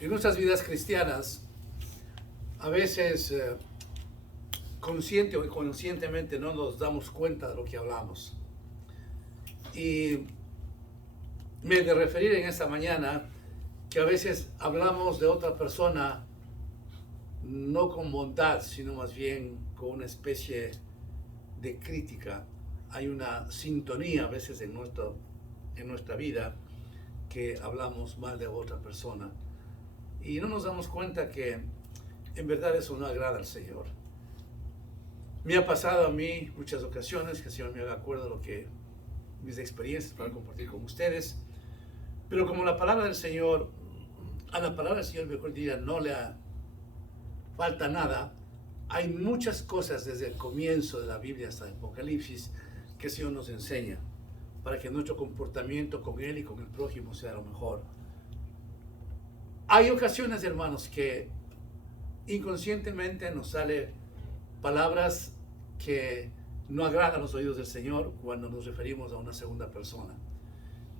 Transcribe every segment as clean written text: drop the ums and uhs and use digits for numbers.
En nuestras vidas cristianas, a veces consciente o inconscientemente no nos damos cuenta de lo que hablamos. Y me he de referir en esta mañana que a veces hablamos de otra persona no con bondad, sino más bien con una especie de crítica. Hay una sintonía a veces en nuestra vida que hablamos mal de otra persona y no nos damos cuenta que en verdad eso no agrada al Señor. Me ha pasado a mí muchas ocasiones que el Señor me haga acuerdo de lo que mis experiencias para compartir con ustedes, pero como la palabra del Señor, a la palabra del Señor, mejor diría, no le falta nada. Hay muchas cosas desde el comienzo de la Biblia hasta el Apocalipsis que el Señor nos enseña para que nuestro comportamiento con Él y con el prójimo sea lo mejor. Hay ocasiones, hermanos, que inconscientemente nos salen palabras que no agradan los oídos del Señor cuando nos referimos a una segunda persona.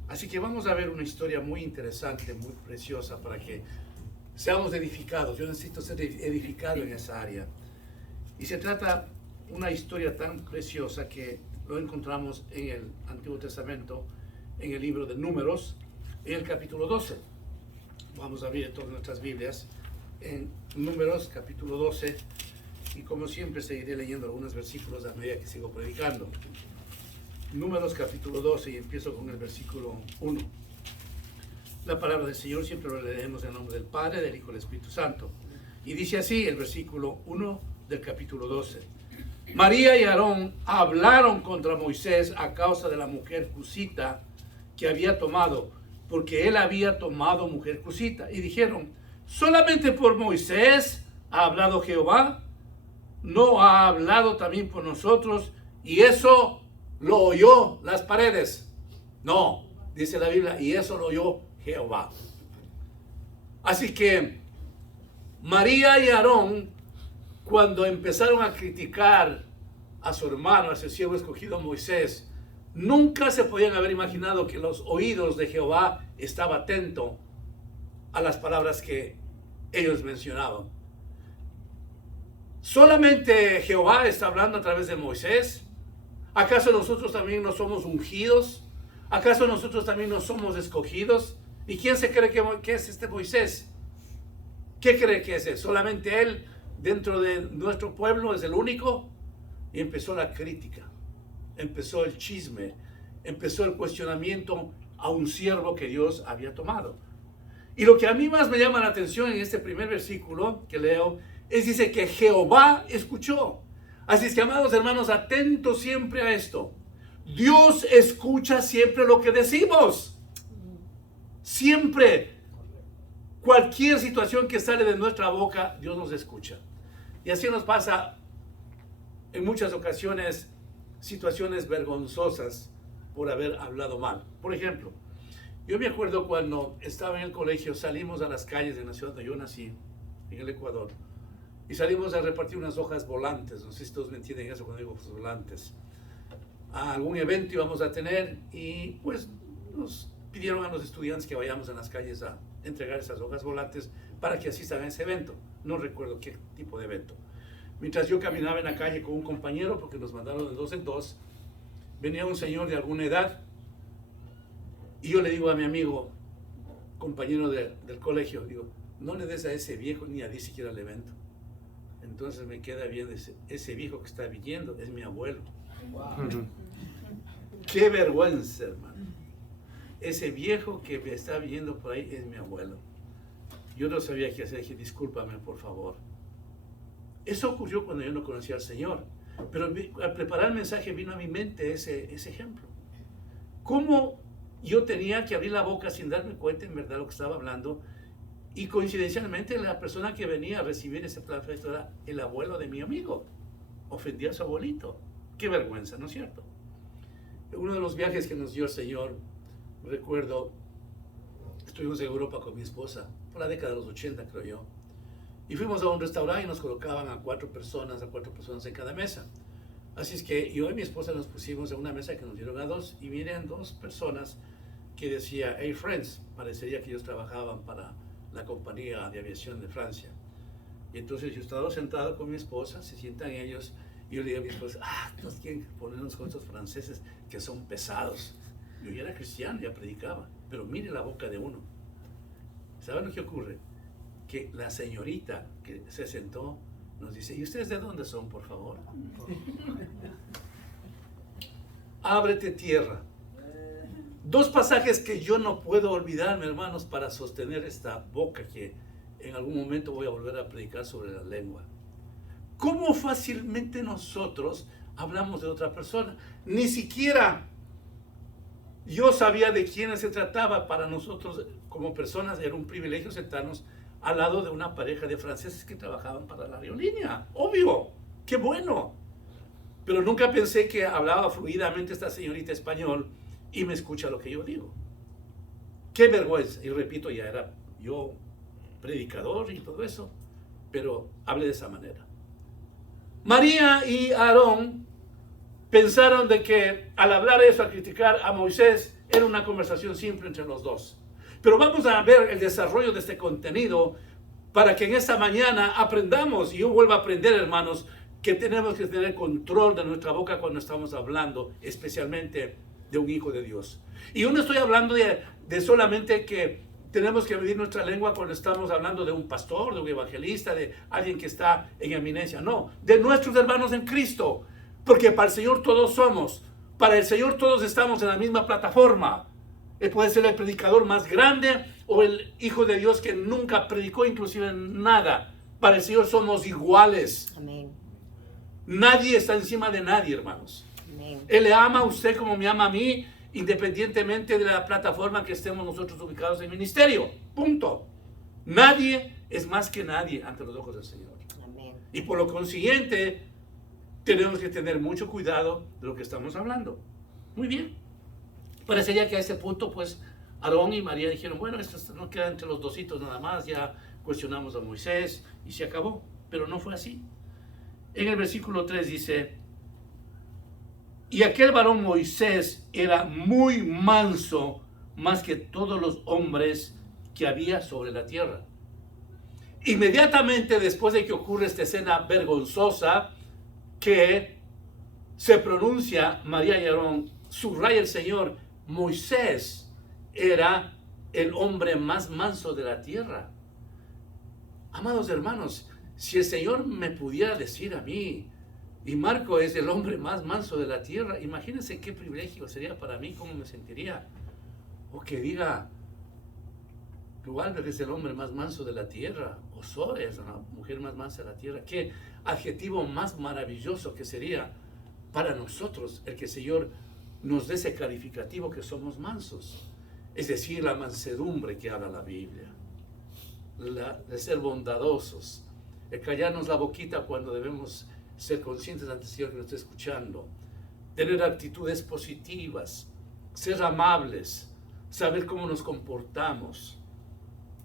Así que vamos a ver una historia muy interesante, muy preciosa para que seamos edificados. Yo necesito ser edificado en esa área. Y se trata de una historia tan preciosa que lo encontramos en el Antiguo Testamento, en el libro de Números, en el capítulo 12. Vamos a abrir todas nuestras Biblias en Números, capítulo 12. Y como siempre seguiré leyendo algunos versículos a medida que sigo predicando. Números, capítulo 12, y empiezo con el versículo 1. La palabra del Señor siempre lo leemos en nombre del Padre, del Hijo y del Espíritu Santo. Y dice así el versículo 1 del capítulo 12. María y Aarón hablaron contra Moisés a causa de la mujer cusita que había tomado, porque él había tomado mujer cusita. Y dijeron, ¿solamente por Moisés ha hablado Jehová? ¿No ha hablado también por nosotros? Y eso lo oyó las paredes. No, dice la Biblia, y eso lo oyó Jehová. Así que María y Aarón, cuando empezaron a criticar a su hermano, a ese siervo escogido Moisés, nunca se podían haber imaginado que los oídos de Jehová estaban atentos a las palabras que ellos mencionaban. ¿Solamente Jehová está hablando a través de Moisés? ¿Acaso nosotros también no somos ungidos? ¿Acaso nosotros también no somos escogidos? ¿Y quién se cree que es este Moisés? ¿Qué cree que es él? ¿Solamente él dentro de nuestro pueblo es el único? Y empezó la crítica, empezó el chisme, empezó el cuestionamiento a un siervo que Dios había tomado. Y lo que a mí más me llama la atención en este primer versículo que leo es, dice que Jehová escuchó. Así es que, amados hermanos, atentos siempre a esto. Dios escucha siempre lo que decimos. Siempre. Cualquier situación que sale de nuestra boca, Dios nos escucha. Y así nos pasa en muchas ocasiones situaciones vergonzosas por haber hablado mal. Por ejemplo, yo me acuerdo cuando estaba en el colegio, salimos a las calles de la ciudad donde yo nací, en el Ecuador, y salimos a repartir unas hojas volantes. No sé si todos me entienden eso cuando digo hojas volantes. A algún evento íbamos a tener y pues nos pidieron a los estudiantes que vayamos a las calles a entregar esas hojas volantes para que asistan a ese evento. No recuerdo qué tipo de evento. Mientras yo caminaba en la calle con un compañero, porque nos mandaron de dos en dos, venía un señor de alguna edad y yo le digo a mi amigo, compañero del colegio, digo, no le des a ese viejo ni a ni siquiera al evento. Entonces me queda bien, ese viejo que está viniendo es mi abuelo. Wow. Qué vergüenza, hermano. Ese viejo que me está viniendo por ahí es mi abuelo. Yo no sabía qué hacer, dije, discúlpame por favor. Eso ocurrió cuando yo no conocía al Señor. Pero al preparar el mensaje vino a mi mente ese ejemplo. ¿Cómo yo tenía que abrir la boca sin darme cuenta en verdad lo que estaba hablando? Y coincidencialmente la persona que venía a recibir ese plato era el abuelo de mi amigo. Ofendía a su abuelito. Qué vergüenza, ¿no es cierto? Uno de los viajes que nos dio el Señor, recuerdo, estuvimos en Europa con mi esposa, por la década de los 80 creo yo, y fuimos a un restaurante y nos colocaban a cuatro personas en cada mesa. Así es que yo y mi esposa nos pusimos en una mesa que nos dieron a dos, y miren, dos personas que decía, hey friends, parecería que ellos trabajaban para la compañía de aviación de Francia. Y entonces yo estaba sentado con mi esposa, se sientan ellos, y yo le digo a mi esposa, nos quieren ponernos con estos franceses que son pesados. Yo ya era cristiano, ya predicaba, pero mire la boca de uno. ¿Saben lo que ocurre? Que la señorita que se sentó nos dice, ¿y ustedes de dónde son, por favor? Ábrete tierra. Dos pasajes que yo no puedo olvidarme, hermanos, para sostener esta boca que en algún momento voy a volver a predicar sobre la lengua. ¿Cómo fácilmente nosotros hablamos de otra persona? Ni siquiera yo sabía de quiénes se trataba. Para nosotros como personas era un privilegio sentarnos al lado de una pareja de franceses que trabajaban para la aerolínea. Obvio, qué bueno. Pero nunca pensé que hablaba fluidamente esta señorita español y me escucha lo que yo digo. Qué vergüenza. Y repito, ya era yo predicador y todo eso, pero hablé de esa manera. María y Aarón pensaron de que al hablar eso, al criticar a Moisés, era una conversación simple entre los dos. Pero vamos a ver el desarrollo de este contenido para que en esta mañana aprendamos, y yo vuelvo a aprender, hermanos, que tenemos que tener control de nuestra boca cuando estamos hablando, especialmente de un hijo de Dios. Y yo no estoy hablando de solamente que tenemos que medir nuestra lengua cuando estamos hablando de un pastor, de un evangelista, de alguien que está en eminencia. No, de nuestros hermanos en Cristo. Porque para el Señor todos somos. Para el Señor todos estamos en la misma plataforma. Él puede ser el predicador más grande o el hijo de Dios que nunca predicó inclusive nada. Para el Señor somos iguales. Amén. Nadie está encima de nadie, hermanos. Amén. Él le ama a usted como me ama a mí, independientemente de la plataforma que estemos nosotros ubicados en ministerio. Punto. Nadie es más que nadie ante los ojos del Señor. Amén. Y por lo consiguiente, tenemos que tener mucho cuidado de lo que estamos hablando. Muy bien. Parecería que a este punto, pues, Aarón y María dijeron, bueno, esto no queda entre los dositos nada más, ya cuestionamos a Moisés y se acabó. Pero no fue así. En el versículo 3 dice, y aquel varón Moisés era muy manso más que todos los hombres que había sobre la tierra. Inmediatamente después de que ocurre esta escena vergonzosa que se pronuncia María y Aarón, subraya el Señor, Moisés era el hombre más manso de la tierra. Amados hermanos, si el Señor me pudiera decir a mí, y Marco es el hombre más manso de la tierra, imagínense qué privilegio sería para mí, cómo me sentiría. O que diga, Dualberg es el hombre más manso de la tierra, o Sora es la mujer más mansa de la tierra. Qué adjetivo más maravilloso que sería para nosotros el que el Señor nos dé ese calificativo que somos mansos. Es decir, la mansedumbre que habla la Biblia, de ser bondadosos, de callarnos la boquita cuando debemos ser conscientes ante el Señor que nos está escuchando, tener actitudes positivas, ser amables, saber cómo nos comportamos.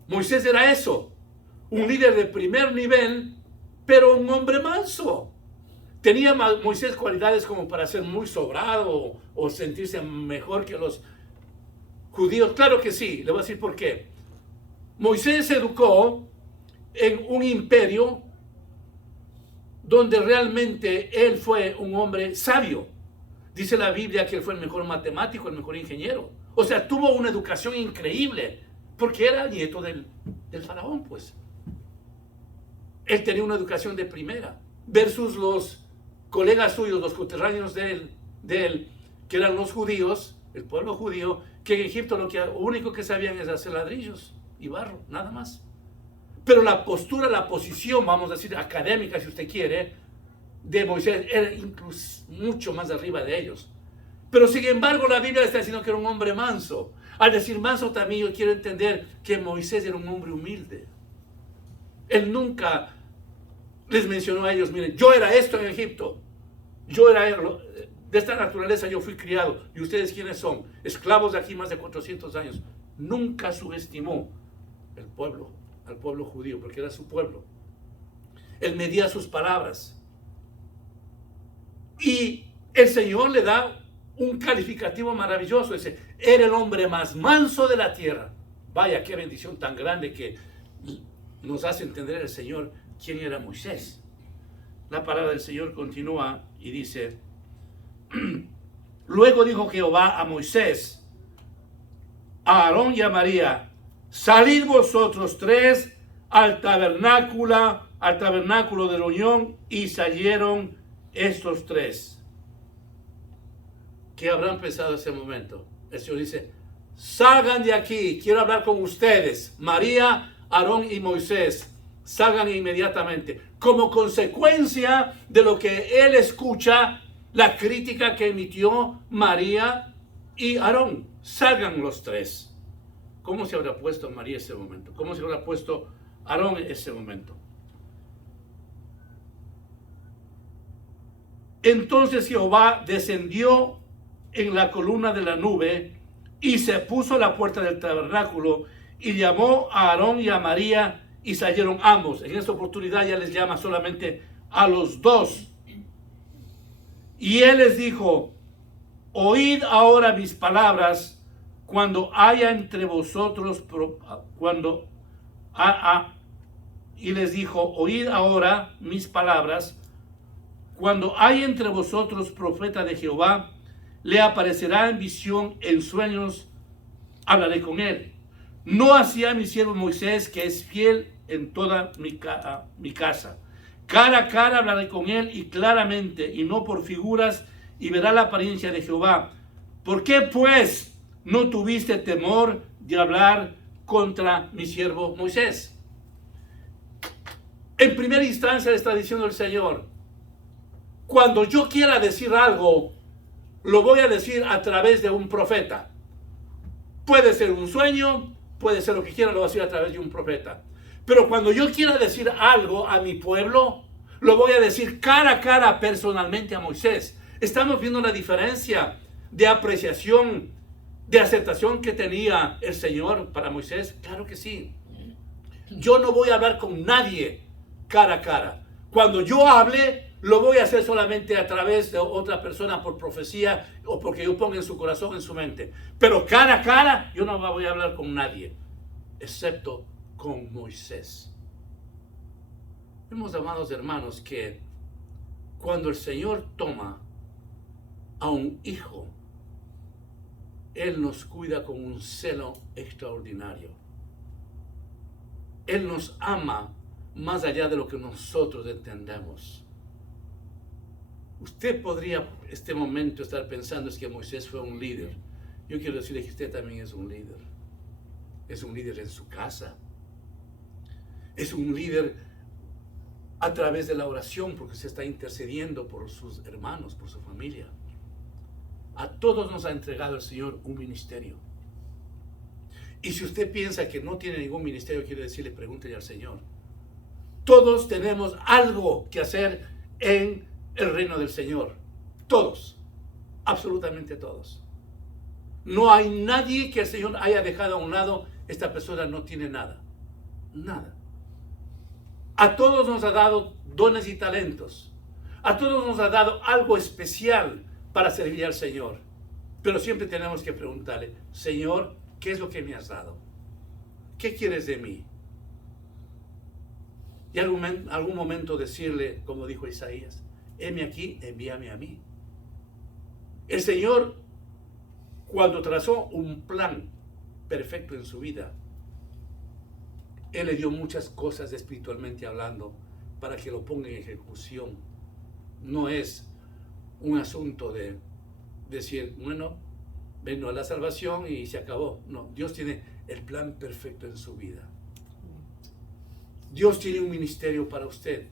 Moisés era eso, un líder de primer nivel, pero un hombre manso. ¿Tenía Moisés cualidades como para ser muy sobrado o sentirse mejor que los judíos? Claro que sí, le voy a decir por qué. Moisés se educó en un imperio donde realmente él fue un hombre sabio. Dice la Biblia que él fue el mejor matemático, el mejor ingeniero. O sea, tuvo una educación increíble, porque era nieto del faraón, pues. Él tenía una educación de primera, versus los colegas suyos, los coterráneos de él, que eran los judíos, el pueblo judío, que en Egipto lo único que sabían es hacer ladrillos y barro, nada más. Pero la postura, la posición, vamos a decir, académica, si usted quiere, de Moisés era incluso mucho más arriba de ellos. Pero sin embargo, la Biblia está diciendo que era un hombre manso. Al decir manso también yo quiero entender que Moisés era un hombre humilde. Él nunca les mencionó a ellos, miren, yo era esto en Egipto. Yo era de esta naturaleza, yo fui criado. ¿Y ustedes quiénes son? Esclavos de aquí más de 400 años. Nunca subestimó al pueblo judío, porque era su pueblo. Él medía sus palabras. Y el Señor le da un calificativo maravilloso. Dice, era el hombre más manso de la tierra. Vaya, qué bendición tan grande que nos hace entender el Señor quién era Moisés. La palabra del Señor continúa y dice: luego dijo Jehová a Moisés, a Aarón y a María: salid vosotros tres al tabernáculo de reunión. Y salieron estos tres. ¿Qué habrán pensado en ese momento? El Señor dice: salgan de aquí, quiero hablar con ustedes. María, Aarón y Moisés, salgan inmediatamente. Como consecuencia de lo que él escucha, la crítica que emitió María y Aarón. Salgan los tres. ¿Cómo se habrá puesto María en ese momento? ¿Cómo se habrá puesto Aarón en ese momento? Entonces Jehová descendió en la columna de la nube y se puso a la puerta del tabernáculo y llamó a Aarón y a María y salieron ambos. En esta oportunidad ya les llama solamente a los dos. Y él les dijo: oíd ahora mis palabras cuando haya entre vosotros, y les dijo: oíd ahora mis palabras, cuando hay entre vosotros profeta de Jehová, le aparecerá en visión, en sueños, hablaré con él. No así a mi siervo Moisés, que es fiel en toda mi casa. Cara a cara hablaré con él y claramente, y no por figuras, y verá la apariencia de Jehová. ¿Por qué pues no tuviste temor de hablar contra mi siervo Moisés? En primera instancia le está diciendo el Señor: cuando yo quiera decir algo, lo voy a decir a través de un profeta. Puede ser un sueño, puede ser lo que quiera, lo voy a decir a través de un profeta. Pero cuando yo quiera decir algo a mi pueblo, lo voy a decir cara a cara, personalmente a Moisés. Estamos viendo la diferencia de apreciación, de aceptación que tenía el Señor para Moisés. Claro que sí. Yo no voy a hablar con nadie cara a cara. Cuando yo hable, lo voy a hacer solamente a través de otra persona por profecía o porque yo ponga en su corazón, en su mente. Pero cara a cara, yo no voy a hablar con nadie, excepto con Moisés. Vemos, amados hermanos, que cuando el Señor toma a un hijo, Él nos cuida con un celo extraordinario. Él nos ama más allá de lo que nosotros entendemos. Usted podría este momento estar pensando es que Moisés fue un líder. Yo quiero decirle que usted también es un líder. Es un líder en su casa. Es un líder a través de la oración, porque se está intercediendo por sus hermanos, por su familia. A todos nos ha entregado el Señor un ministerio. Y si usted piensa que no tiene ningún ministerio, quiero decirle, pregúntele al Señor. Todos tenemos algo que hacer en el reino del Señor. Todos. Absolutamente todos. No hay nadie que el Señor haya dejado a un lado. Esta persona no tiene nada. Nada. A todos nos ha dado dones y talentos. A todos nos ha dado algo especial para servir al Señor. Pero siempre tenemos que preguntarle: Señor, ¿qué es lo que me has dado? ¿Qué quieres de mí? Y algún momento decirle, como dijo Isaías: heme aquí, envíame a mí. El Señor, cuando trazó un plan perfecto en su vida, Él le dio muchas cosas espiritualmente hablando para que lo ponga en ejecución. No es un asunto de decir, bueno, vino a la salvación y se acabó. No, Dios tiene el plan perfecto en su vida. Dios tiene un ministerio para usted.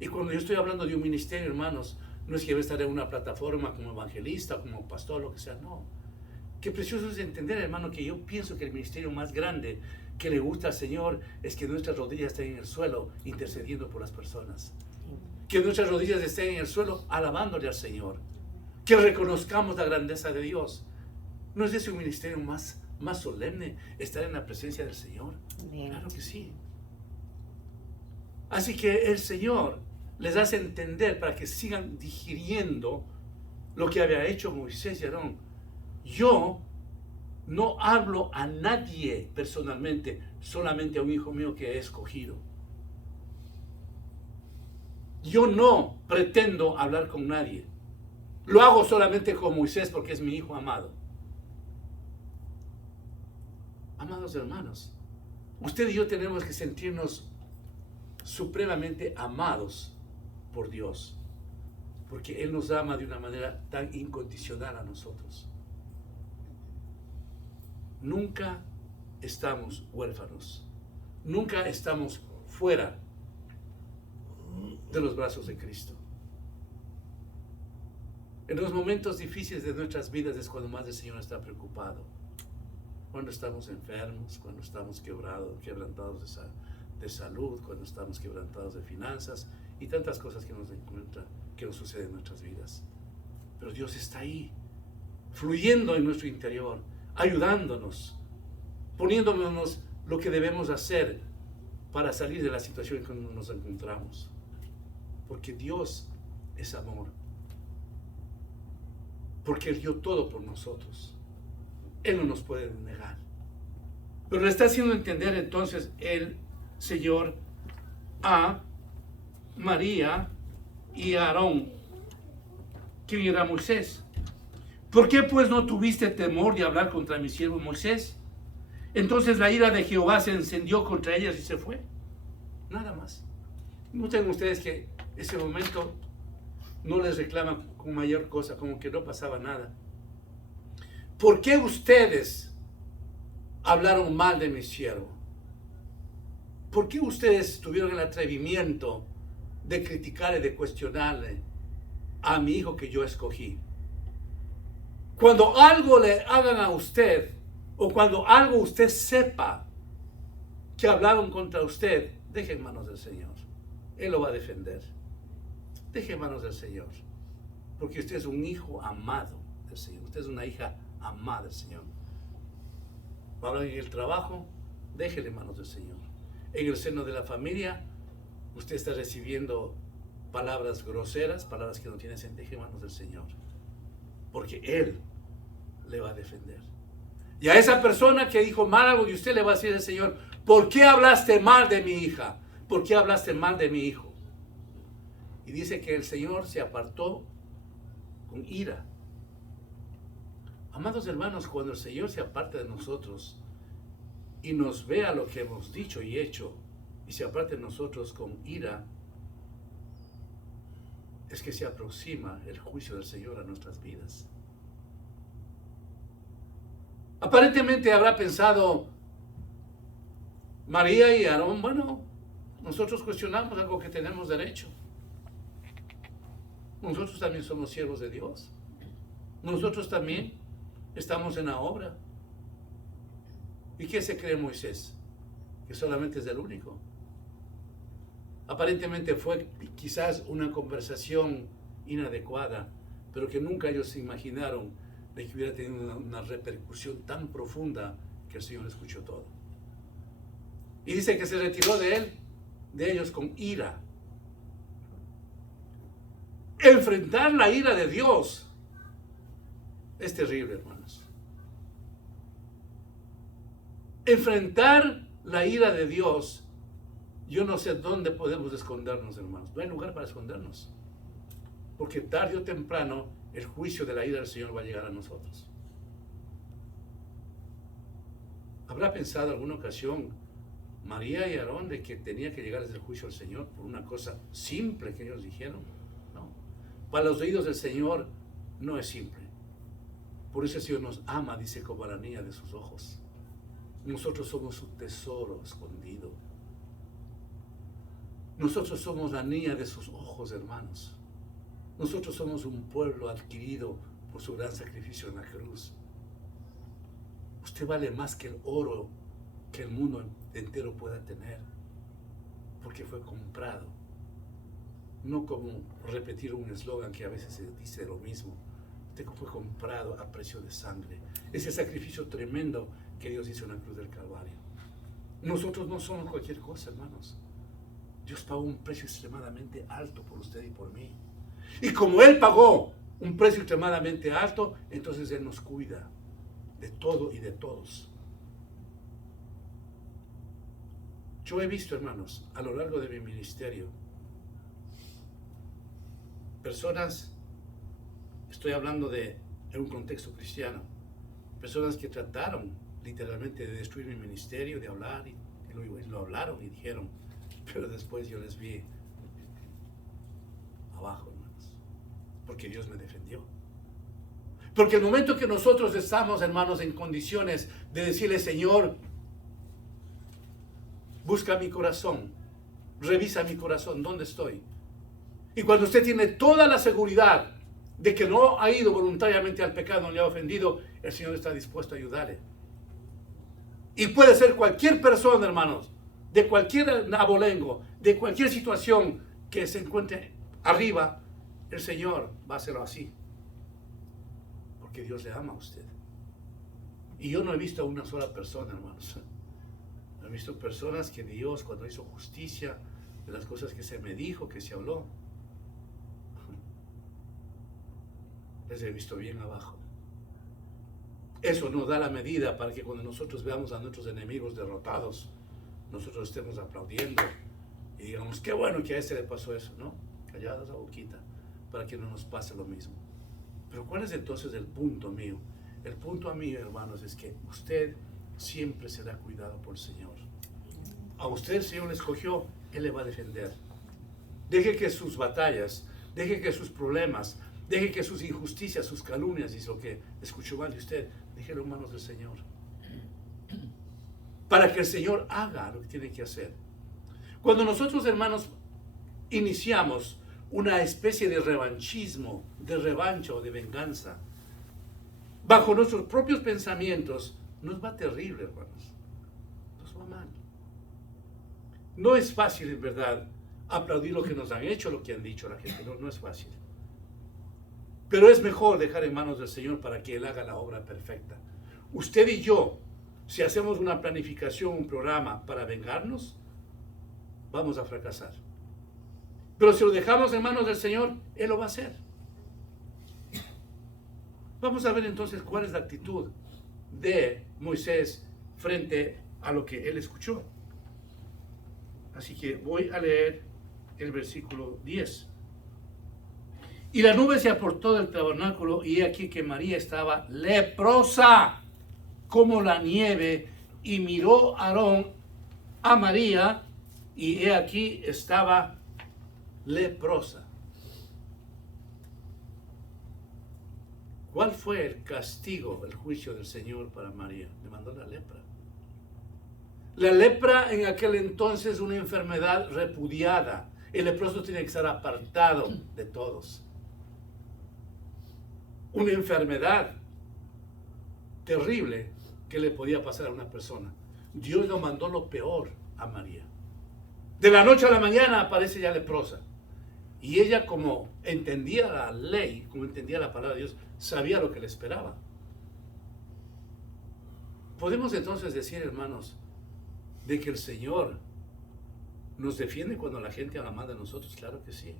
Y cuando yo estoy hablando de un ministerio, hermanos, no es que va a estar en una plataforma como evangelista, como pastor, lo que sea, no. Qué precioso es entender, hermano, que yo pienso que el ministerio más grande que le gusta al Señor es que nuestras rodillas estén en el suelo intercediendo por las personas. Que nuestras rodillas estén en el suelo alabándole al Señor. Que reconozcamos la grandeza de Dios. ¿No es ese un ministerio más solemne, estar en la presencia del Señor? Bien. Claro que sí. Así que el Señor les hace entender para que sigan digiriendo lo que había hecho Moisés y Aarón. Yo No hablo a nadie personalmente, solamente a un hijo mío que he escogido. Yo no pretendo hablar con nadie. Lo hago solamente con Moisés porque es mi hijo amado. Amados hermanos, usted y yo tenemos que sentirnos supremamente amados por Dios, porque Él nos ama de una manera tan incondicional a nosotros. Nunca estamos huérfanos, nunca estamos fuera de los brazos de Cristo. En los momentos difíciles de nuestras vidas es cuando más el Señor está preocupado. Cuando estamos enfermos, cuando estamos quebrantados de salud, cuando estamos quebrantados de finanzas y tantas cosas que nos suceden en nuestras vidas. Pero Dios está ahí, fluyendo en nuestro interior, ayudándonos, poniéndonos lo que debemos hacer para salir de la situación en que nos encontramos. Porque Dios es amor. Porque Él dio todo por nosotros. Él no nos puede negar. Pero le está haciendo entender entonces el Señor a María y a Aarón, ¿quién era Moisés? ¿Por qué pues no tuviste temor de hablar contra mi siervo Moisés? Entonces la ira de Jehová se encendió contra ellas y se fue. Nada más. Noten ustedes que ese momento no les reclama con mayor cosa, como que no pasaba nada. ¿Por qué ustedes hablaron mal de mi siervo? ¿Por qué ustedes tuvieron el atrevimiento de criticarle, de cuestionarle a mi hijo que yo escogí? Cuando algo le hagan a usted, o cuando algo usted sepa que hablaron contra usted, deje en manos del Señor. Él lo va a defender. Deje en manos del Señor. Porque usted es un hijo amado del Señor. Usted es una hija amada del Señor. Ahora en el trabajo, déjele en manos del Señor. En el seno de la familia, usted está recibiendo palabras groseras, palabras que no tienen sentido, deje en manos del Señor. Porque Él le va a defender. Y a esa persona que dijo mal algo de usted le va a decir el Señor, ¿por qué hablaste mal de mi hija? ¿Por qué hablaste mal de mi hijo? Y dice que el Señor se apartó con ira. Amados hermanos, cuando el Señor se aparte de nosotros y nos vea lo que hemos dicho y hecho, y se aparte de nosotros con ira, es que se aproxima el juicio del Señor a nuestras vidas. Aparentemente habrá pensado María y Aarón, bueno, nosotros cuestionamos algo que tenemos derecho. Nosotros también somos siervos de Dios. Nosotros también estamos en la obra. ¿Y qué se cree Moisés? Que solamente es el único. Aparentemente fue quizás una conversación inadecuada, pero que nunca ellos se imaginaron de que hubiera tenido una repercusión tan profunda que el Señor escuchó todo. Y dice que se retiró de ellos con ira. Enfrentar la ira de Dios es terrible, hermanos. Enfrentar la ira de Dios, yo no sé dónde podemos escondernos, hermanos. No hay lugar para escondernos. Porque tarde o temprano el juicio de la ira del Señor va a llegar a nosotros. ¿Habrá pensado alguna ocasión María y Aarón de que tenía que llegarles el juicio al Señor por una cosa simple que ellos dijeron? No. Para los oídos del Señor no es simple. Por eso el Señor nos ama, dice, como a la niña de sus ojos. Nosotros somos su tesoro escondido. Nosotros somos la niña de sus ojos, hermanos. Nosotros somos un pueblo adquirido por su gran sacrificio en la cruz. Usted vale más que el oro que el mundo entero pueda tener, porque fue comprado. No como repetir un eslogan que a veces se dice lo mismo. Usted fue comprado a precio de sangre. Ese sacrificio tremendo que Dios hizo en la cruz del Calvario. Nosotros no somos cualquier cosa, hermanos. Dios pagó un precio extremadamente alto por usted y por mí. Y como Él pagó un precio extremadamente alto, entonces Él nos cuida. de todo y de todos. Yo he visto, hermanos, a lo largo de mi ministerio, personas, estoy hablando de en un contexto cristiano, personas que trataron literalmente de destruir mi ministerio, de hablar, y lo hablaron y dijeron, pero después yo les vi abajo, hermanos, porque Dios me defendió. Porque el momento que nosotros estamos, hermanos, en condiciones de decirle, Señor, busca mi corazón, revisa mi corazón, ¿dónde estoy? Y cuando usted tiene toda la seguridad de que no ha ido voluntariamente al pecado, no le ha ofendido, el Señor está dispuesto a ayudarle. Y puede ser cualquier persona, hermanos, de cualquier abolengo, de cualquier situación que se encuentre arriba, el Señor va a hacerlo así. Porque Dios le ama a usted. Y yo no he visto a una sola persona, hermanos. He visto personas que Dios, cuando hizo justicia de las cosas que se me dijo, que se habló, les he visto bien abajo. Eso nos da la medida para que cuando nosotros veamos a nuestros enemigos derrotados, nosotros estemos aplaudiendo y digamos, qué bueno que a este le pasó eso, ¿no? Callados la boquita, para que no nos pase lo mismo. Pero ¿cuál es entonces el punto mío? El punto mío, hermanos, es que usted siempre será cuidado por el Señor. A usted el Señor le escogió, Él le va a defender. Deje que sus batallas, deje que sus problemas, deje que sus injusticias, sus calumnias y lo que escuchó mal de usted, déjelo en manos del Señor. Para que el Señor haga lo que tiene que hacer. Cuando nosotros, hermanos, iniciamos una especie de revanchismo, de revancha o de venganza, bajo nuestros propios pensamientos, nos va terrible, hermanos. Nos va mal. No es fácil, en verdad, aplaudir lo que nos han hecho, lo que han dicho la gente. No es fácil. Pero es mejor dejar en manos del Señor para que Él haga la obra perfecta. Usted y yo, si hacemos una planificación, un programa para vengarnos, vamos a fracasar. Pero si lo dejamos en manos del Señor, Él lo va a hacer. Vamos a ver entonces cuál es la actitud de Moisés frente a lo que él escuchó. Así que voy a leer el versículo 10. Y la nube se apartó del tabernáculo, y he aquí que María estaba leprosa como la nieve, y miró Aarón a María, y he aquí estaba leprosa. ¿Cuál fue el castigo, el juicio del Señor para María? Le mandó la lepra. La lepra en aquel entonces una enfermedad repudiada. El leproso tiene que estar apartado de todos. Una enfermedad terrible que le podía pasar a una persona. Dios lo mandó lo peor a María. De la noche a la mañana aparece ya leprosa. Y ella, como entendía la ley, como entendía la palabra de Dios, sabía lo que le esperaba. Podemos entonces decir, hermanos, de que el Señor nos defiende cuando la gente habla mal de nosotros. Claro que sí.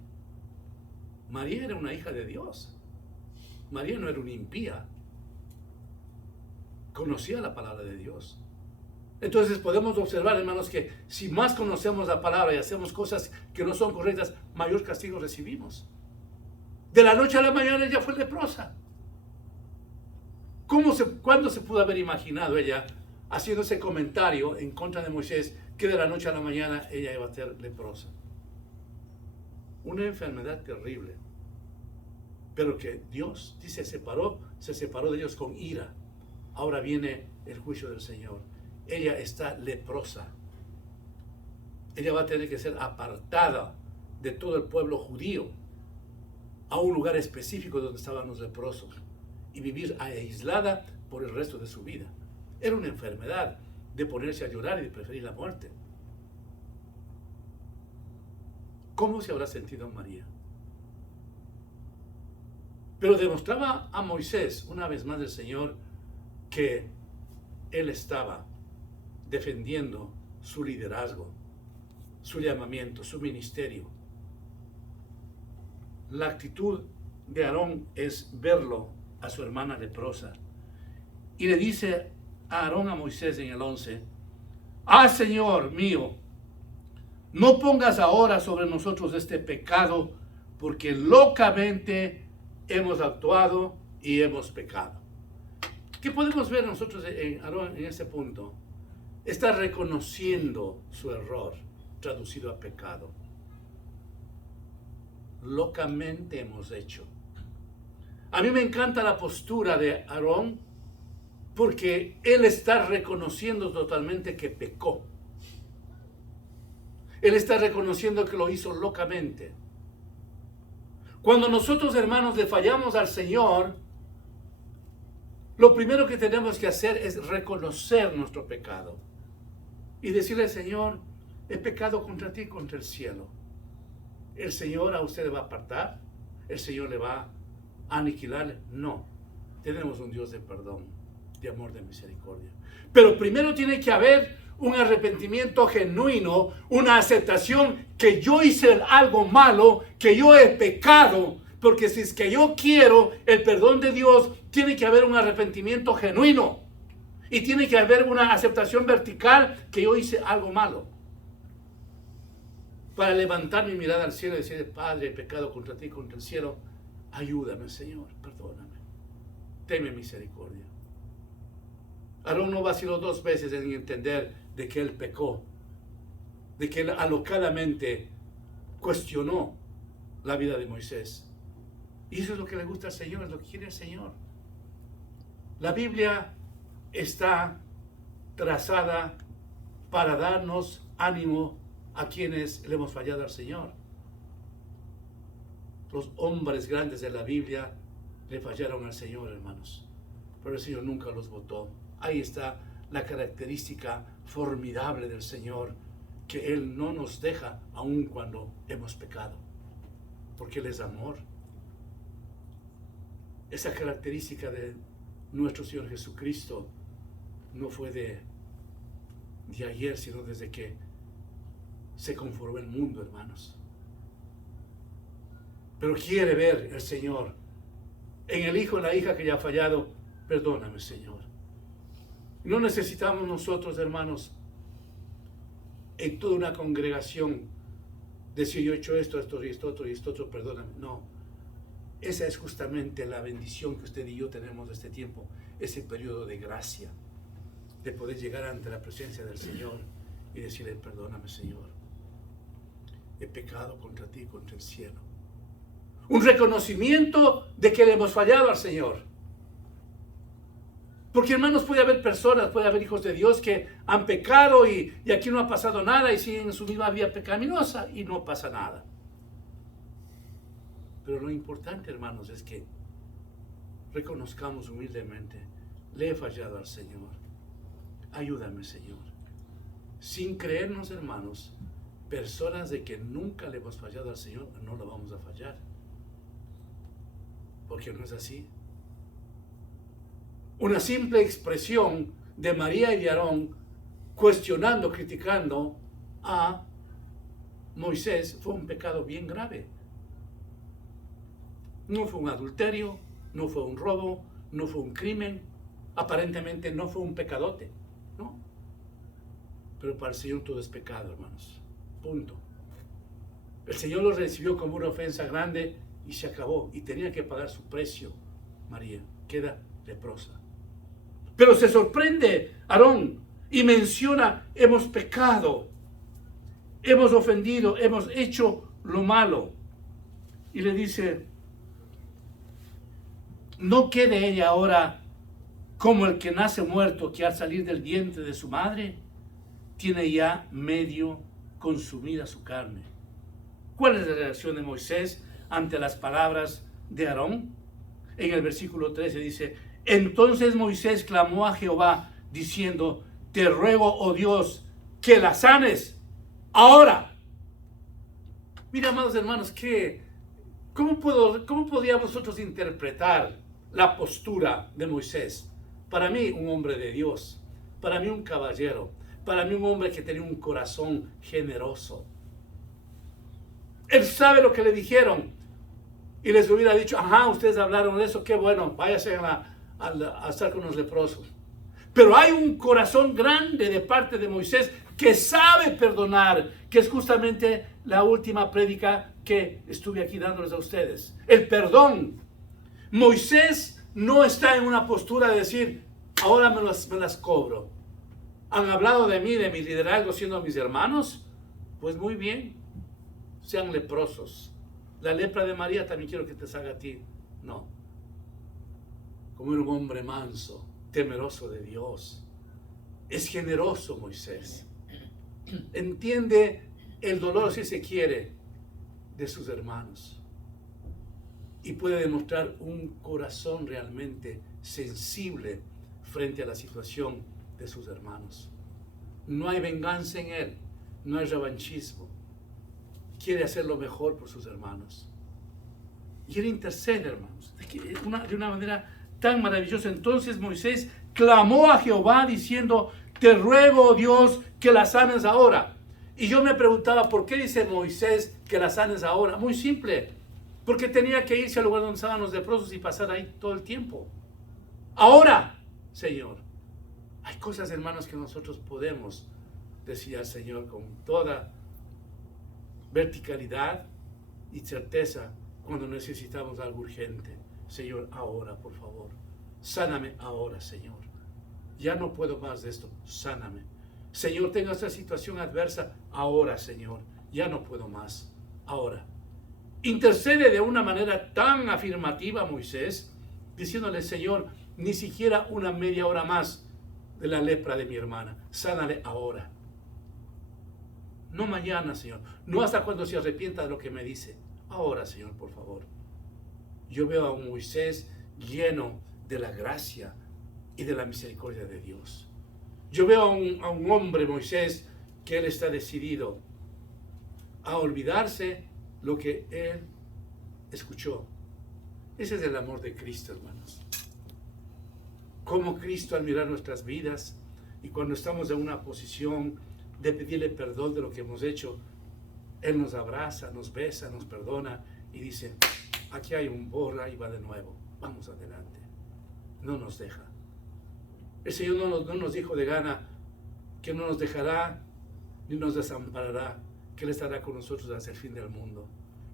María era una hija de Dios. María no era una impía. Conocía la palabra de Dios. Entonces podemos observar, hermanos, que si más conocemos la palabra y hacemos cosas que no son correctas, mayor castigo recibimos. De la noche a la mañana ella fue leprosa. ¿Cuándo se pudo haber imaginado ella haciendo ese comentario en contra de Moisés que de la noche a la mañana ella iba a ser leprosa? Una enfermedad terrible. Pero que Dios, dice, se separó de ellos con ira. Ahora viene el juicio del Señor. Ella está leprosa. Ella va a tener que ser apartada de todo el pueblo judío a un lugar específico donde estaban los leprosos y vivir aislada por el resto de su vida. Era una enfermedad de ponerse a llorar y de preferir la muerte. ¿Cómo se habrá sentido María? Pero demostraba a Moisés, una vez más, el Señor, que él estaba defendiendo su liderazgo, su llamamiento, su ministerio. La actitud de Aarón es verlo a su hermana leprosa Y le dice a Aarón, a Moisés en el 11, Señor mío, no pongas ahora sobre nosotros este pecado, porque locamente hemos actuado y hemos pecado. ¿Qué podemos ver nosotros en Aarón en ese punto? Está reconociendo su error, traducido a pecado. Locamente hemos hecho. A mí me encanta la postura de Aarón, porque él está reconociendo totalmente que pecó. Él está reconociendo que lo hizo locamente. Cuando nosotros, hermanos, le fallamos al Señor, lo primero que tenemos que hacer es reconocer nuestro pecado y decirle, Señor, he pecado contra ti, contra el cielo. ¿El Señor a usted le va a apartar? ¿El Señor le va a aniquilar? No. Tenemos un Dios de perdón, de amor, de misericordia. Pero primero tiene que haber un arrepentimiento genuino, una aceptación que yo hice algo malo, que yo he pecado, porque si es que yo quiero el perdón de Dios, tiene que haber un arrepentimiento genuino y tiene que haber una aceptación vertical que yo hice algo malo, para levantar mi mirada al cielo y decir, Padre, he pecado contra ti, contra el cielo, ayúdame, Señor, perdóname, tenme misericordia. Aarón no vaciló 2 veces en entender de que él pecó, de que él alocadamente cuestionó la vida de Moisés. Y eso es lo que le gusta al Señor, es lo que quiere el Señor. La Biblia está trazada para darnos ánimo a quienes le hemos fallado al Señor. Los hombres grandes de la Biblia le fallaron al Señor, hermanos, pero el Señor nunca los votó. Ahí está la característica formidable del Señor, que Él no nos deja aun cuando hemos pecado, porque Él es amor. Esa característica de nuestro Señor Jesucristo no fue de ayer, sino desde que se conformó el mundo, hermanos. Pero quiere ver el Señor en el hijo o la hija que ya ha fallado. Perdóname, Señor. No necesitamos nosotros, hermanos, en toda una congregación decir, yo he hecho esto, esto y esto otro y esto otro, perdóname. No, esa es justamente la bendición que usted y yo tenemos de este tiempo, ese periodo de gracia, de poder llegar ante la presencia del Señor y decirle, perdóname, Señor, he pecado contra ti, contra el cielo. Un reconocimiento de que le hemos fallado al Señor. Porque, hermanos, puede haber personas, puede haber hijos de Dios que han pecado y aquí no ha pasado nada y siguen en su misma vía pecaminosa y no pasa nada. Pero lo importante, hermanos, es que reconozcamos humildemente, le he fallado al Señor. Ayúdame, Señor. Sin creernos, hermanos, personas de que nunca le hemos fallado al Señor, no lo vamos a fallar. Porque no es así. Una simple expresión de María y de Aarón cuestionando, criticando a Moisés fue un pecado bien grave. No fue un adulterio, no fue un robo, no fue un crimen, aparentemente no fue un pecadote, ¿no? Pero para el Señor todo es pecado, hermanos. Punto. El Señor lo recibió como una ofensa grande y se acabó. Y tenía que pagar su precio. María queda leprosa. Pero se sorprende Aarón y menciona, hemos pecado, hemos ofendido, hemos hecho lo malo. Y le dice, no quede ella ahora como el que nace muerto, que al salir del vientre de su madre tiene ya medio consumida su carne. ¿Cuál es la reacción de Moisés ante las palabras de Aarón? En el versículo 13 dice, entonces Moisés clamó a Jehová diciendo, te ruego, oh Dios, que la sanes ahora. Mira, amados hermanos, ¿cómo podríamos nosotros interpretar la postura de Moisés? Para mí, un hombre de Dios, para mí un caballero, para mí un hombre que tenía un corazón generoso. Él sabe lo que le dijeron y les hubiera dicho, ajá, ustedes hablaron de eso, qué bueno, váyase a estar con los leprosos. Pero hay un corazón grande de parte de Moisés que sabe perdonar, que es justamente la última prédica que estuve aquí dándoles a ustedes. El perdón. Moisés no está en una postura de decir, ahora me las cobro. ¿Han hablado de mí, de mi liderazgo siendo mis hermanos? Pues muy bien, sean leprosos. La lepra de María también quiero que te salga a ti. No. Como era un hombre manso, temeroso de Dios. Es generoso Moisés. Entiende el dolor, si se quiere, de sus hermanos. Y puede demostrar un corazón realmente sensible frente a la situación de sus hermanos. No hay venganza en él, no hay revanchismo. Quiere hacer lo mejor por sus hermanos. Y él intercede, hermanos, de una manera tan maravillosa. Entonces Moisés clamó a Jehová diciendo, te ruego, oh Dios, que la sanes ahora. Y yo me preguntaba, ¿por qué dice Moisés que la sanes ahora? Muy simple, porque tenía que irse al lugar donde estaban los leprosos y pasar ahí todo el tiempo. Ahora, Señor. Hay cosas, hermanos, que nosotros podemos decir al Señor con toda verticalidad y certeza cuando necesitamos algo urgente. Señor, ahora, por favor. Sáname ahora, Señor. Ya no puedo más de esto. Sáname. Señor, tengo esta situación adversa. Ahora, Señor. Ya no puedo más. Ahora. Intercede de una manera tan afirmativa Moisés, diciéndole, Señor, ni siquiera una media hora más de la lepra de mi hermana. Sánale ahora. No mañana, Señor. No hasta cuando se arrepienta de lo que me dice. Ahora, Señor, por favor. Yo veo a un Moisés lleno de la gracia y de la misericordia de Dios. Yo veo a un hombre, Moisés, que él está decidido a olvidarse lo que él escuchó. Ese es el amor de Cristo, hermanos. Como Cristo, al mirar nuestras vidas y cuando estamos en una posición de pedirle perdón de lo que hemos hecho, Él nos abraza, nos besa, nos perdona y dice, aquí hay un borra y va de nuevo, vamos adelante. No nos deja. El Señor no nos dijo de gana que no nos dejará ni nos desamparará, que Él estará con nosotros hasta el fin del mundo.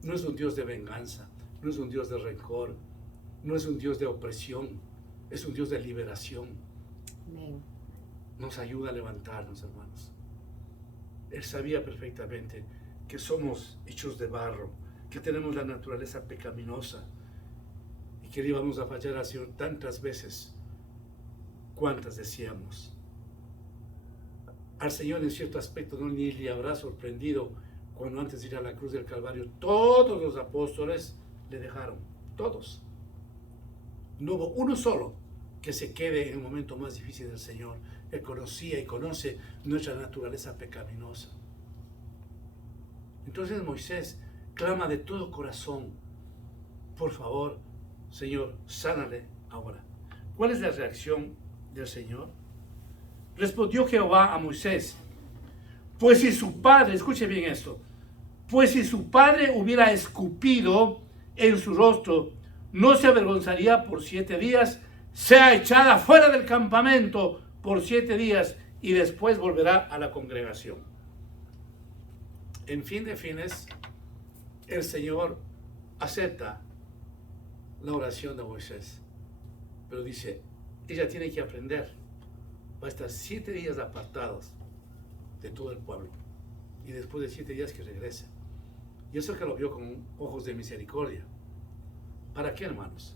No es un Dios de venganza, no es un Dios de rencor, no es un Dios de opresión, es un Dios de liberación. Amén. Nos ayuda a levantarnos, hermanos. Él sabía perfectamente que somos hechos de barro, que tenemos la naturaleza pecaminosa y que le íbamos a fallar al Señor tantas veces, cuantas decíamos. Al Señor en cierto aspecto no ni le habrá sorprendido cuando antes de ir a la cruz del Calvario todos los apóstoles le dejaron, todos. No hubo uno solo que se quede en el momento más difícil del Señor. Él conocía y conoce nuestra naturaleza pecaminosa. Entonces Moisés clama de todo corazón, por favor, Señor, sánale ahora. ¿Cuál es la reacción del Señor? Respondió Jehová a Moisés, pues si su padre, escuche bien esto, pues si su padre hubiera escupido en su rostro, no se avergonzaría por 7 días, sea echada fuera del campamento por 7 días y después volverá a la congregación. En fin de fines, el Señor acepta la oración de Moisés, pero dice, ella tiene que aprender, va a estar 7 días apartados de todo el pueblo y después de 7 días que regrese. Y eso que lo vio con ojos de misericordia. ¿Para qué, hermanos?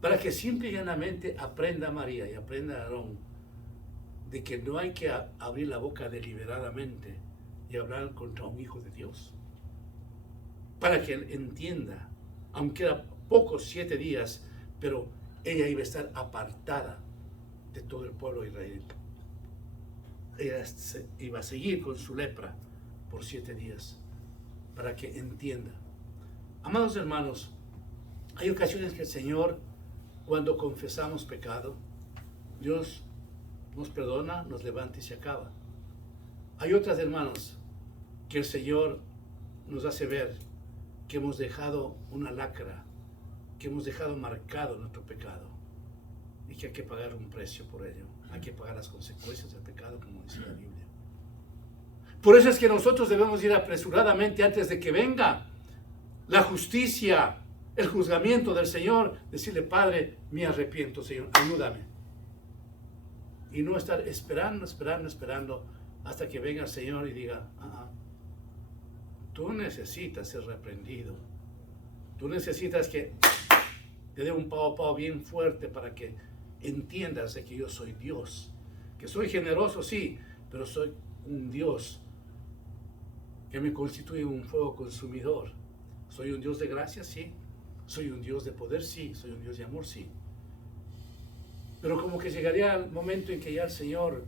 Para que simple y llanamente aprenda María y aprenda Aarón de que no hay que abrir la boca deliberadamente y hablar contra un hijo de Dios. Para que él entienda, aunque quedan pocos 7 días, pero ella iba a estar apartada de todo el pueblo de Israel. Ella iba a seguir con su lepra por 7 días, para que entienda. Amados hermanos, hay ocasiones que el Señor, cuando confesamos pecado, Dios nos perdona, nos levanta y se acaba. Hay otras, hermanos, que el Señor nos hace ver que hemos dejado una lacra, que hemos dejado marcado nuestro pecado. y que hay que pagar un precio por ello. Hay que pagar las consecuencias del pecado, como dice la Biblia. Por eso es que nosotros debemos ir apresuradamente antes de que venga la justicia, el juzgamiento del Señor, decirle: Padre, me arrepiento, Señor, ayúdame. Y no estar esperando hasta que venga el Señor y diga: tú necesitas ser reprendido. Tú necesitas que te dé un pao bien fuerte para que entiendas de que yo soy Dios. Que soy generoso, sí, pero soy un Dios que me constituye un fuego consumidor. Soy un Dios de gracia, sí. Soy un Dios de poder, sí. Soy un Dios de amor, sí. Pero como que llegaría el momento en que ya el Señor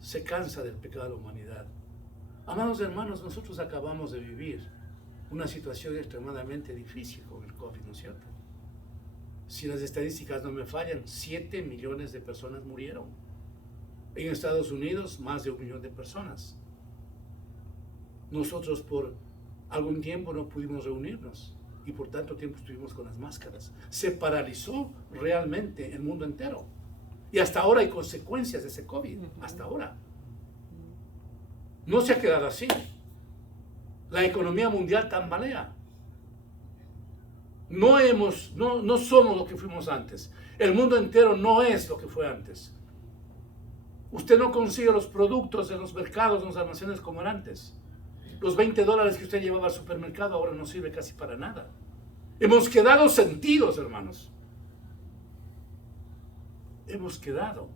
se cansa del pecado de la humanidad. Amados hermanos, nosotros acabamos de vivir una situación extremadamente difícil con el COVID, ¿no es cierto? Si las estadísticas no me fallan, 7 millones de personas murieron. En Estados Unidos, más de 1 millón de personas. Nosotros por algún tiempo no pudimos reunirnos y por tanto tiempo estuvimos con las máscaras. Se paralizó realmente el mundo entero. Y hasta ahora hay consecuencias de ese COVID, hasta ahora. No se ha quedado así. La economía mundial tambalea. No somos lo que fuimos antes. El mundo entero no es lo que fue antes. Usted no consigue los productos en los mercados, en los almacenes como era antes. Los $20 que usted llevaba al supermercado ahora no sirve casi para nada. Hemos quedado sentidos, hermanos. Hemos quedado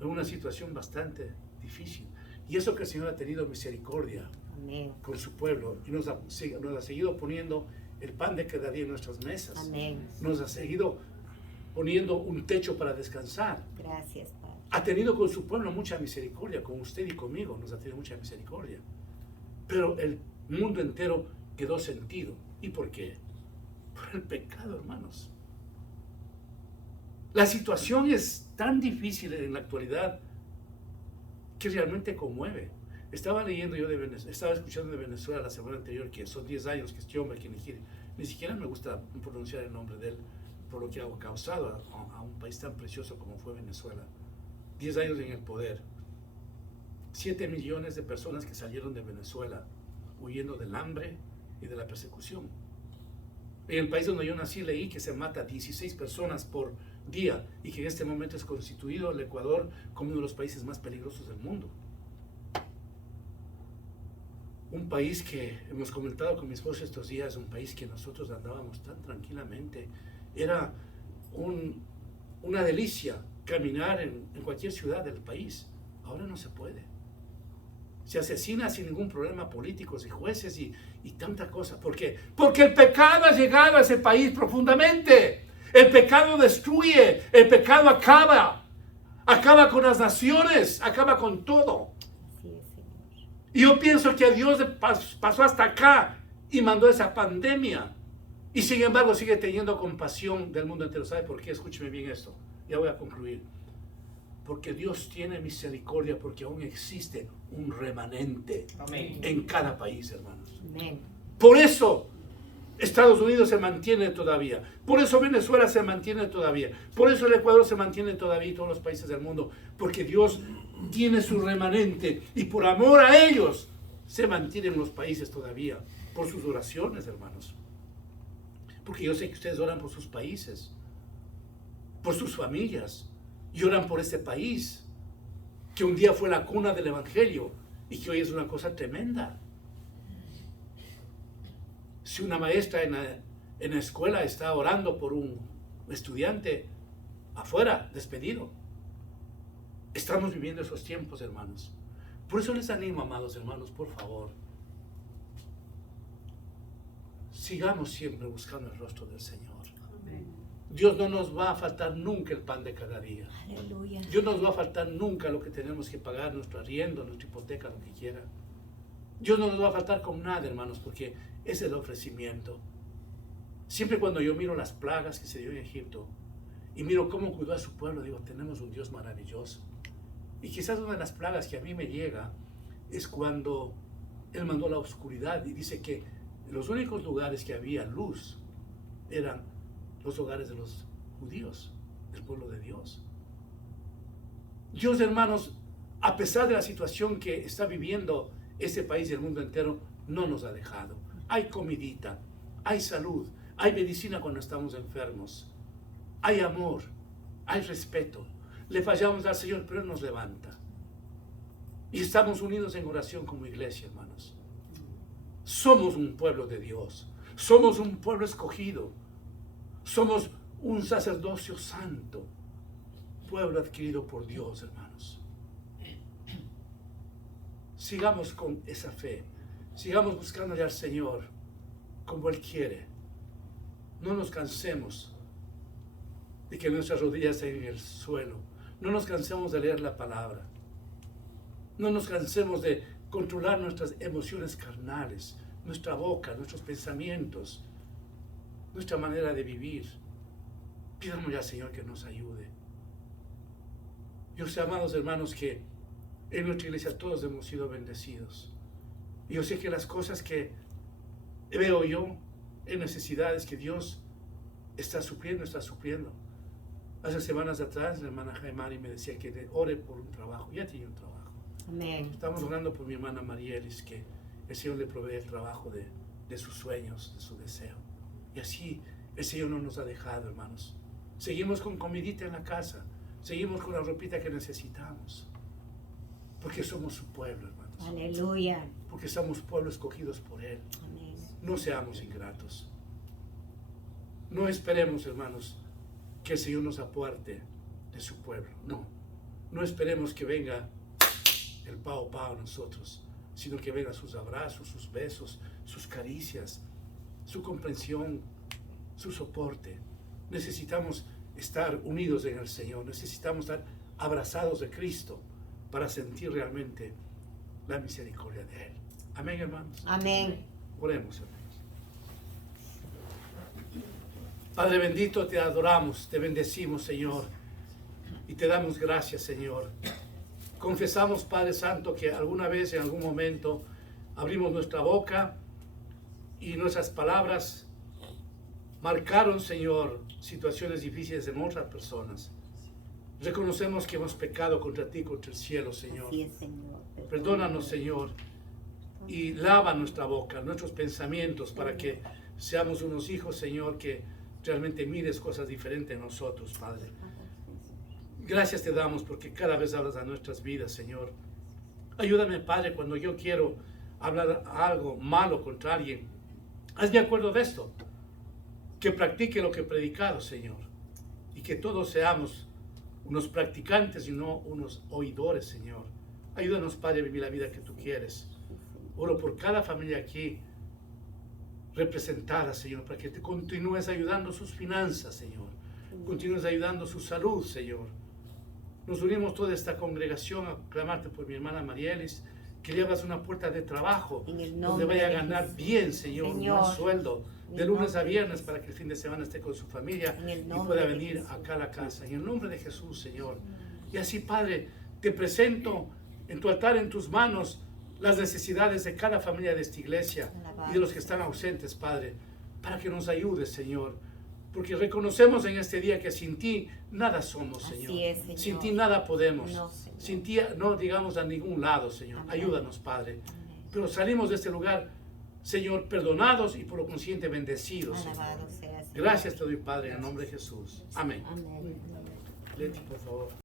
en una situación bastante difícil. Y eso que el Señor ha tenido misericordia Amén. Con su pueblo y nos ha seguido poniendo el pan de cada día en nuestras mesas. Amén. Nos ha seguido poniendo un techo para descansar. Gracias, Padre. Ha tenido con su pueblo mucha misericordia, con usted y conmigo nos ha tenido mucha misericordia. Pero el mundo entero quedó sentido. ¿Y por qué? Por el pecado, hermanos. La situación es tan difícil en la actualidad que realmente conmueve. Estaba leyendo yo de Venezuela, estaba escuchando de Venezuela la semana anterior, que son 10 años que este hombre, que ni siquiera me gusta pronunciar el nombre de él, por lo que ha causado a un país tan precioso como fue Venezuela. 10 años en el poder. 7 millones de personas que salieron de Venezuela huyendo del hambre y de la persecución. En el país donde yo nací leí que se mata 16 personas por día y que en este momento es constituido el Ecuador como uno de los países más peligrosos del mundo. Un país que hemos comentado con mi esposa estos días, un país que nosotros andábamos tan tranquilamente. Era una delicia caminar en cualquier ciudad del país. Ahora no se puede. Se asesina sin ningún problema políticos y jueces y tanta cosa. ¿Por qué? Porque el pecado ha llegado a ese país profundamente. El pecado destruye, el pecado acaba con las naciones, acaba con todo. Así es, Señor. Y yo pienso que a Dios pasó hasta acá y mandó esa pandemia. Y sin embargo sigue teniendo compasión del mundo entero. ¿Sabe por qué? Escúcheme bien esto. Ya voy a concluir. Porque Dios tiene misericordia, porque aún existe un remanente Amén. en cada país, hermanos. Amén. Por eso Estados Unidos se mantiene todavía. Por eso Venezuela se mantiene todavía. Por eso el Ecuador se mantiene todavía y todos los países del mundo. Porque Dios tiene su remanente y por amor a ellos se mantienen los países todavía. Por sus oraciones, hermanos. Porque yo sé que ustedes oran por sus países, por sus familias, y oran por este país, que un día fue la cuna del Evangelio y que hoy es una cosa tremenda. Si una maestra en la escuela está orando por un estudiante afuera, despedido, estamos viviendo esos tiempos, hermanos. Por eso les animo, amados hermanos, por favor, sigamos siempre buscando el rostro del Señor. Dios no nos va a faltar nunca el pan de cada día. Aleluya. Dios nos va a faltar nunca lo que tenemos que pagar, nuestro arriendo, nuestra hipoteca, lo que quiera. Dios no nos va a faltar con nada, hermanos, porque es el ofrecimiento. Siempre cuando yo miro las plagas que se dio en Egipto y miro cómo cuidó a su pueblo, digo, tenemos un Dios maravilloso. Y quizás una de las plagas que a mí me llega es cuando Él mandó la oscuridad y dice que los únicos lugares que había luz eran los hogares de los judíos, el pueblo de Dios. Dios, hermanos, a pesar de la situación que está viviendo este país y el mundo entero, no nos ha dejado. Hay comidita, hay salud, hay medicina cuando estamos enfermos, hay amor, hay respeto. Le fallamos al Señor, pero Él nos levanta. Y estamos unidos en oración como iglesia, hermanos. Somos un pueblo de Dios. Somos un pueblo escogido. Somos un sacerdocio santo. Pueblo adquirido por Dios, hermanos. Sigamos con esa fe. Sigamos buscándole al Señor como Él quiere. No nos cansemos de que nuestras rodillas estén en el suelo. No nos cansemos de leer la palabra. No nos cansemos de controlar nuestras emociones carnales, nuestra boca, nuestros pensamientos, nuestra manera de vivir. Pidámosle al Señor que nos ayude. Yo sé, amados hermanos, que en nuestra iglesia todos hemos sido bendecidos. Y yo sé que las cosas que veo yo en necesidades que Dios está supliendo. Hace semanas atrás la hermana Jaimari me decía que ore por un trabajo. Ya tiene un trabajo. Amén. Estamos orando por mi hermana Marielis, que el Señor le provee el trabajo de sus sueños, de su deseo. Y así el Señor no nos ha dejado, hermanos. Seguimos con comidita en la casa. Seguimos con la ropita que necesitamos. Porque somos su pueblo, hermanos. Aleluya. Porque somos pueblos escogidos por Él. Amén. No seamos ingratos. No esperemos, hermanos, que el Señor nos aparte de su pueblo. No. No esperemos que venga el pao a nosotros, sino que vengan sus abrazos, sus besos, sus caricias, su comprensión, su soporte. Necesitamos estar unidos en el Señor. Necesitamos estar abrazados de Cristo para sentir realmente la misericordia de Él. Amén, hermanos. Amén. Oremos, hermanos. Padre bendito, te adoramos, te bendecimos, Señor, y te damos gracias, Señor. Confesamos, Padre Santo, que alguna vez, en algún momento, abrimos nuestra boca y nuestras palabras marcaron, Señor, situaciones difíciles en otras personas. Reconocemos que hemos pecado contra ti, contra el cielo, Señor. Así es, Señor. Perdónanos, Señor, y lava nuestra boca, nuestros pensamientos, para que seamos unos hijos, Señor, que realmente mires cosas diferentes en nosotros, Padre. Gracias te damos porque cada vez hablas a nuestras vidas, Señor. Ayúdame, Padre, cuando yo quiero hablar algo malo contra alguien. Hazme acuerdo de esto. Que practique lo que he predicado, Señor. Y que todos seamos unos practicantes y no unos oidores, Señor. Ayúdanos, Padre, a vivir la vida que tú quieres. Oro por cada familia aquí representada, Señor, para que te continúes ayudando sus finanzas, Señor. Continúes ayudando su salud, Señor. Nos unimos toda esta congregación a clamarte por mi hermana Marielis, que le abras una puerta de trabajo, donde vaya a ganar bien, Señor, un buen sueldo, de lunes a viernes, para que el fin de semana esté con su familia y pueda venir acá a la casa. En el nombre de Jesús, Señor. Y así, Padre, te presento en tu altar, en tus manos, las necesidades de cada familia de esta iglesia y de los que están ausentes, Padre, para que nos ayudes, Señor. Porque reconocemos en este día que sin ti nada somos, Señor. Así es, Señor. Sin ti nada podemos. No, Señor. Sin ti no digamos a ningún lado, Señor. Amén. Ayúdanos, Padre. Amén. Pero salimos de este lugar, Señor, perdonados y por lo consciente bendecidos, Señor. Alabado sea, Señor. Gracias te doy, Padre, en el nombre de Jesús. Amén. Amén. Leti, por favor.